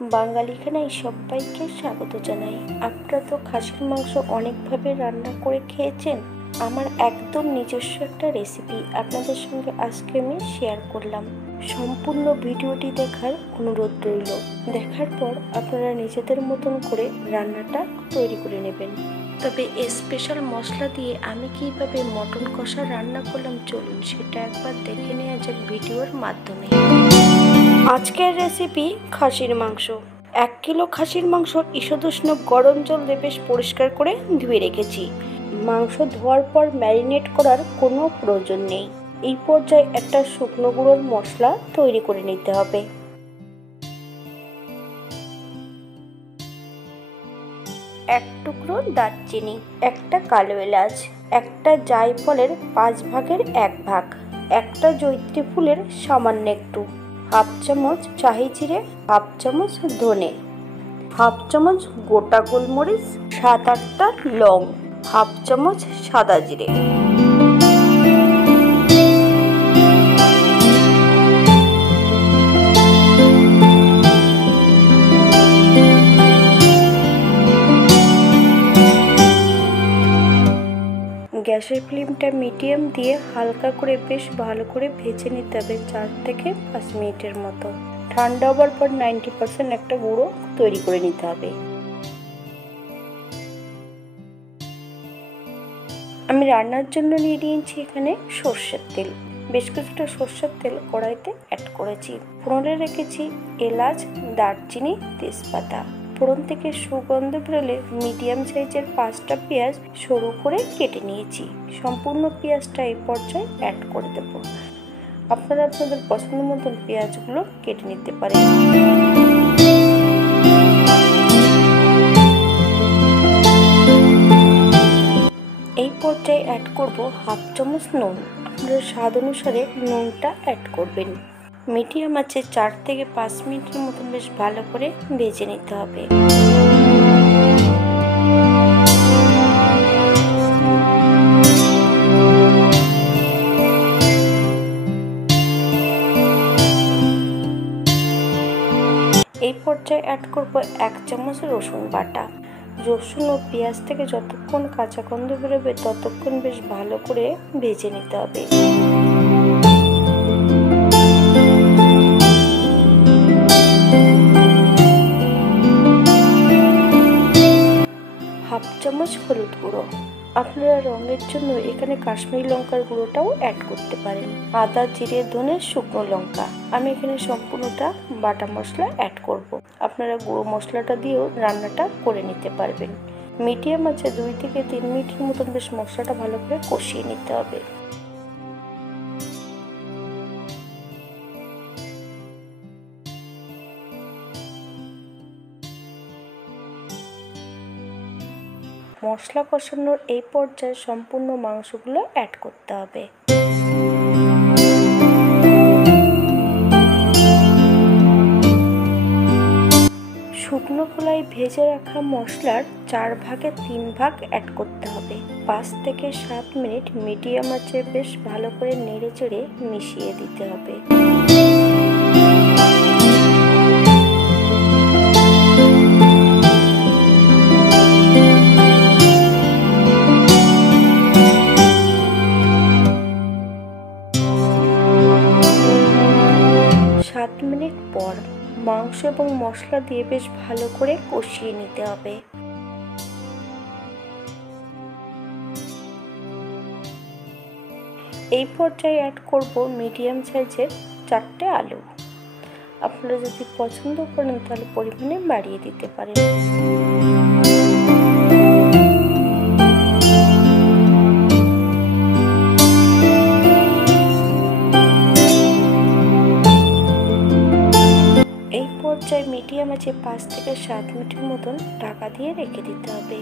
বাঙালি খানায় সবাইকে স্বাগত জানাই। আপনারা তো খাসির মাংস অনেকভাবে রান্না করে খেয়েছেন। আমার একদম নিজস্ব একটা রেসিপি আপনাদের সঙ্গে আজকে আমি শেয়ার করলাম। সম্পূর্ণ ভিডিওটি দেখার অনুরোধ রইল। দেখার পর আপনারা নিজেদের মতন করে রান্নাটা তৈরি করে নেবেন। তবে স্পেশাল মশলা দিয়ে আমি কিভাবে মটন কষা রান্না করলাম চলুন সেটা একবার দেখে নেওয়া যাক ভিডিওর মাধ্যমে। আজকের রেসিপি খাসির মাংস। 1 কিলো খাসির মাংস ঈষদুষ্ণ গরম জল দিয়ে বেশ পরিষ্কার করে ধুয়ে রেখেছি। মাংস ধোয়ার পর ম্যারিনেট করার কোনো প্রয়োজন নেই। এই পর্যায়ে একটা শুকনো গুঁড়োর মশলা তৈরি করে নিতে হবে। এক টুকরো দারচিনি, একটা কালো এলাচ, একটা জায়ফলের 5 ভাগের 1 ভাগ, একটা জয়িত্রী ফুলের সামান্য একটু, হাফ চামচ শাহি জিরে, হাফ চামচ ধনে, হাফ চামচ গোটা গোলমরিচ, 7-8টা লং, হাফ চামচ সাদা জিরে। গ্যাসের ফ্লেমটা মিডিয়াম দিয়ে হালকা করে বেশ ভালো করে ভেজে নিতে হবে 4 থেকে 5 মিনিটের মতো। ঠান্ডা হবার পর 90% একটা গুঁড়ো তৈরি করে নিতে হবে। আমি রান্নার জন্য নিয়ে নিয়েছি এখানে সর্ষের তেল। বেশ কিছুটা সর্ষের তেল কড়াইতে অ্যাড করেছি। ফোড়নে রেখেছি এলাচ, দারচিনি, তেজপাতা। ফোড়ন থেকে সুগন্ধ বেরোলে মিডিয়াম সাইজের 5টা পেঁয়াজ সরু করে কেটে নিয়েছি। সম্পূর্ণ পেঁয়াজটা এই পর্যায়ে অ্যাড করে দেব। আপনারা আপনাদের পছন্দ মতন পেঁয়াজগুলো কেটে নিতে পারেন। এই পর্যায়ে অ্যাড করব হাফ চামচ নুন। আপনারা স্বাদ অনুসারে নুনটা অ্যাড করবেন। মিডিয়াম আঁচে 4 থেকে 5 মিনিটের মতন বেশ ভালো করে ভেজে নিতে হবে। এই পর্যায়ে অ্যাড করব 1 চামচ রসুন বাটা। রসুন ও পেঁয়াজ থেকে যতক্ষণ কাঁচা গন্ধ বেরোবে ততক্ষণ বেশ ভালো করে ভেজে নিতে হবে। হাফ চামচ হলুদ গুঁড়ো। আপনারা রঙের জন্য এখানে কাশ্মীরি লঙ্কার গুঁড়োটাও অ্যাড করতে পারেন। আদা, জিরে, ধনে, শুকনো লঙ্কা। আমি এখানে সম্পূর্ণটা বাটা মশলা অ্যাড করব। আপনারা গুঁড়ো মশলাটা দিয়েও রান্নাটা করে নিতে পারবেন। মিডিয়াম আঁচে 2 থেকে 3 মিনিটের মতন বেশ মশলাটা ভালো করে কষিয়ে নিতে হবে। মশলা কষানোর এই পর্যায়ে সম্পূর্ণ মাংসগুলো অ্যাড করতে হবে। শুকনো খোলায় ভেজে রাখা মশলার 4 ভাগের 3 ভাগ অ্যাড করতে হবে। 5 থেকে 7 মিনিট মিডিয়াম আঁচে বেশ ভালো করে নেড়ে চেড়ে মিশিয়ে দিতে হবে। পর মাংস এবং মশলা দিয়ে বেশ ভালো করে কষিয়ে নিতে হবে। এই পর্যায়ে অ্যাড করব মিডিয়াম সাইজের 4টে আলু। আপনারা যদি পছন্দ করেন তাহলে পরিমাণে বাড়িয়ে দিতে পারেন। মিডিয়াম আছে 5 থেকে 7 মিনিটের মতন ঢাকা দিয়ে রেখে দিতে হবে।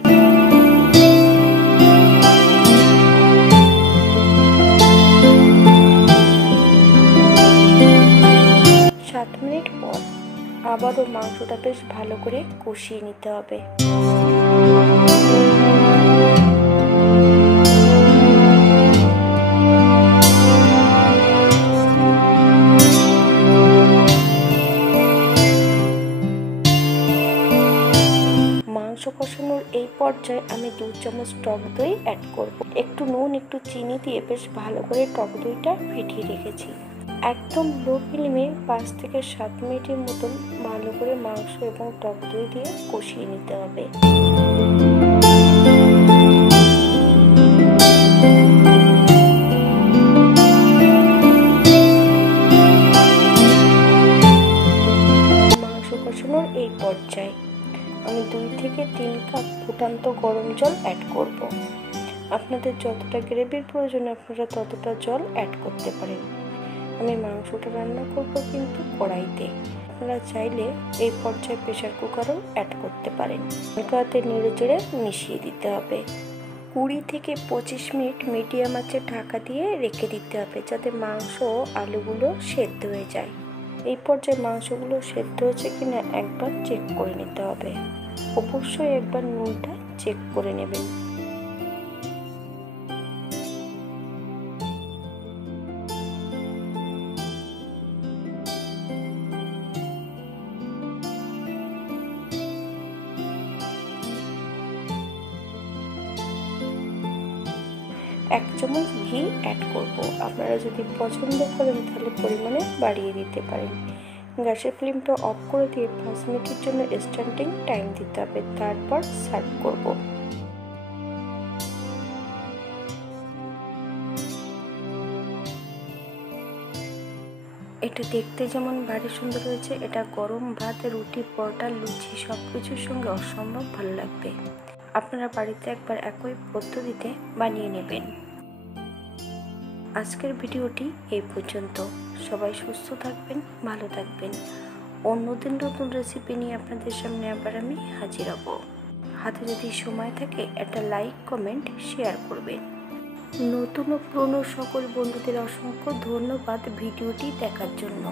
7 মিনিট পর আবারও মাংসটা বেশ ভালো করে কষিয়ে নিতে হবে। কষানোর এই পর্যায়ে আমি 2 চামচ টক দই অ্যাড করব। একটু নুন একটু চিনি দিয়ে বেশ ভালো করে টক দইটা ফেটিয়ে রেখেছি। একদম লো ফ্লেমে 5 থেকে 7 মিনিটের মতন ভালো করে মাংস এবং টক দই দিয়ে কষিয়ে নিতে হবে। মাংস কষানোর এই পর্যায়ে আমি 2 থেকে 3 কাপ ফুটান্ত গরম জল অ্যাড করব। আপনাদের যতটা গ্রেভির প্রয়োজন আপনারা ততটা জল অ্যাড করতে পারেন। আমি মাংসটা রান্না করব কিন্তু কড়াইতে। আপনারা চাইলে এই পর্যায়ে প্রেসার কুকারও অ্যাড করতে পারেন। হাতে নেড়ে চেড়ে মিশিয়ে দিতে হবে। 20 থেকে 25 মিনিট মিডিয়াম আঁচে ঢাকা দিয়ে রেখে দিতে হবে যাতে মাংস ও আলুগুলো সেদ্ধ হয়ে যায়। এই পর্যায়ে মাংসগুলো সেদ্ধ হয়েছে কিনা একবার চেক করে নিতে হবে। অবশ্যই একবার নুনটা চেক করে নেবেন। এক চামচ ঘি অ্যাড করব। আপনারা যদি পছন্দ করেন তাহলে পরিমাণে বাড়িয়ে দিতে পারেন। গ্যাসের ফ্লেমটা অফ করে দিয়ে 5 মিনিটের জন্য স্ট্যান্ডিং টাইম দিতে হবে, তারপর সার্ভ করব। এটা দেখতে যেমন ভারী সুন্দর হয়েছে, এটা গরম ভাত, রুটি, পরোটা, লুচি সব কিছুর সঙ্গে অসম্ভব ভালো লাগবে। আপনারা বাড়িতে একবার একই পদ্ধতিতে বানিয়ে নেবেন। আজকের ভিডিওটি এই পর্যন্ত। সবাই সুস্থ থাকবেন, ভালো থাকবেন। অন্যদিন নতুন রেসিপি নিয়ে আপনাদের সামনে আবার আমি হাজির হব। হাতে যদি সময় থাকে একটা লাইক কমেন্ট শেয়ার করবেন। নতুন ও পুরনো সকল বন্ধুদের অসংখ্য ধন্যবাদ ভিডিওটি দেখার জন্য।